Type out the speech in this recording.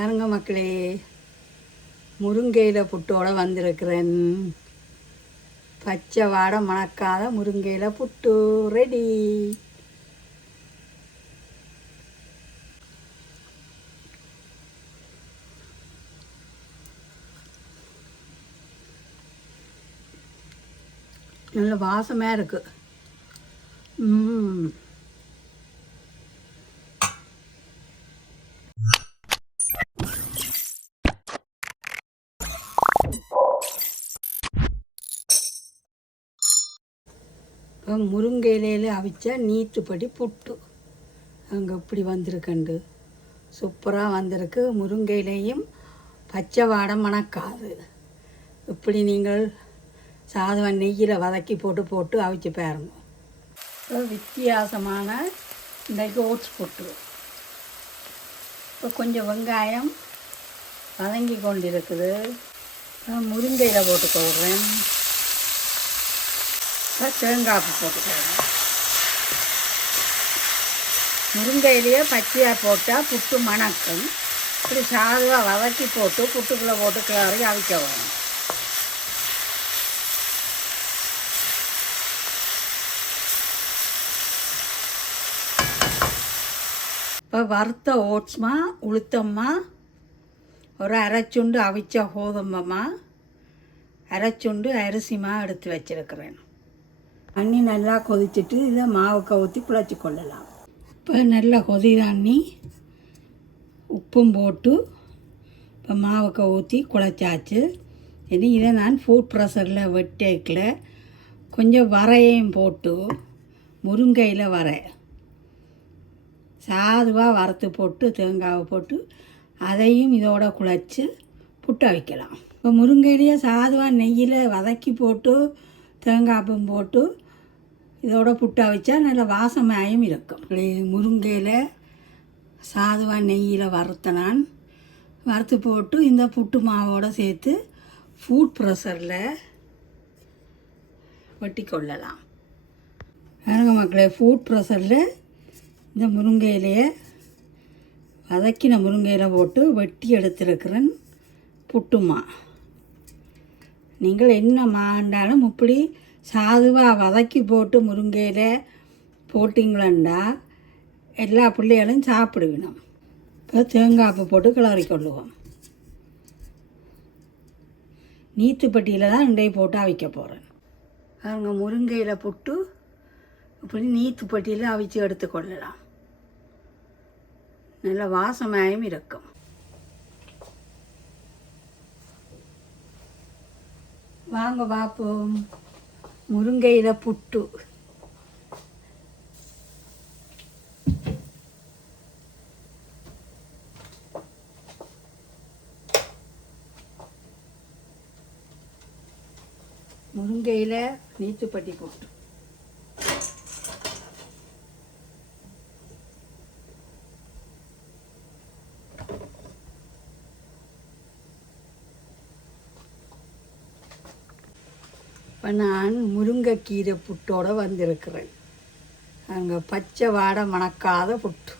பாருங்க மக்களே, முருங்கையில் புட்டோடு வந்திருக்கிறேன். பச்சை வாடை மணக்காத முருங்கையில் புட்டு ரெடி. நல்ல வாசமாக இருக்குது. இப்போ முருங்கை இலையில் அவிச்சா நீத்துப்படி புட்டு அங்கே இப்படி வந்திருக்கண்டு சூப்பராக வந்திருக்கு. முருங்கை இலையும் பச்சை வாடை மணக்காது. இப்படி நீங்கள் சாதம் நெய்யில் வதக்கி போட்டு அவிச்சு பாருங்க. இப்போ வித்தியாசமான இன்றைக்கு ஓட்ஸ் புட்டு. இப்போ கொஞ்சம் வெங்காயம் வதங்கி கொண்டிருக்குது. முருங்கையில் போட்டுக்கொள்கிறேன். தேங்காய் போட்டுக்கொள்கிறேன். முருங்கையிலேயே பச்சையாக போட்டால் புட்டு மணக்கும். இப்படி சாதுவாக வதக்கி போட்டு புட்டுக்குள்ளே போட்டு கிளறி அவிக்க வேணும். இப்போ வறுத்த ஓட்ஸ்மா, உளுத்தம்மா, ஒரு அரைச்சுண்டு அவிச்ச கோதுமைமா, அரைச்சுண்டு அரிசிமா எடுத்து வச்சிருக்கிறேன். தண்ணி நல்லா கொதிச்சுட்டு இதை மாவுக்க ஊற்றி குழச்சி கொள்ளலாம். இப்போ நல்லா கொதி தண்ணி உப்பும் போட்டு இப்போ மாவுக்க ஊற்றி குழச்சாச்சு. இனி இதை நான் ஃபுட் ப்ரெஷரில் வெட்டேக்கில் கொஞ்சம் வரையையும் போட்டு முருங்கையில் வரை சாதுவாக வறுத்து போட்டு தேங்காவை போட்டு அதையும் இதோட குழச்சி புட்டு வைக்கலாம். இப்போ முருங்கையிலேயே சாதுவாக நெய்யில் வதக்கி போட்டு தேங்காய்ப்பும் போட்டு இதோட புட்டு வச்சா நல்ல வாசமாயும் இருக்கும். முருங்கையில் சாதுவாக நெய்யில் வறுத்து போட்டு இந்த புட்டு மாவோடு சேர்த்து ஃபுட் ப்ரெஷரில் வெட்டி கொள்ளலாம். பாருங்க மக்களே, ஃபுட் ப்ரெஷரில் இந்த முருங்கையிலையை வதக்கின முருங்கையில் போட்டு வெட்டி எடுத்துருக்கிறேன் புட்டுமா. நீங்கள் என்ன மாண்டாலும் இப்படி சாதுவாக வதக்கி போட்டு முருங்கையில் போட்டிங்களா எல்லா பிள்ளைகளும் சாப்பிடுவினோம். இப்போ தேங்காய்ப்பு போட்டு கிளறி கொள்ளுவோம். நீத்துப்பட்டியில் தான் இண்டையை போட்டு அவிக்க போகிறேன். அவங்க முருங்கையில் போட்டு இப்படி நீத்துப்பட்டியில் அவிச்சு எடுத்துக்கொள்ளலாம். நல்ல வாசமாயும் இருக்கும். வாங்க பார்ப்போம் முருங்கையில் புட்டு. முருங்கையில் நீத்துப்பட்டி புட்டு. இப்போ நான் முருங்கைக்கீரை புட்டோடு வந்திருக்கிறேன். அங்கே பச்சை வாடை மணக்காத புட்டு.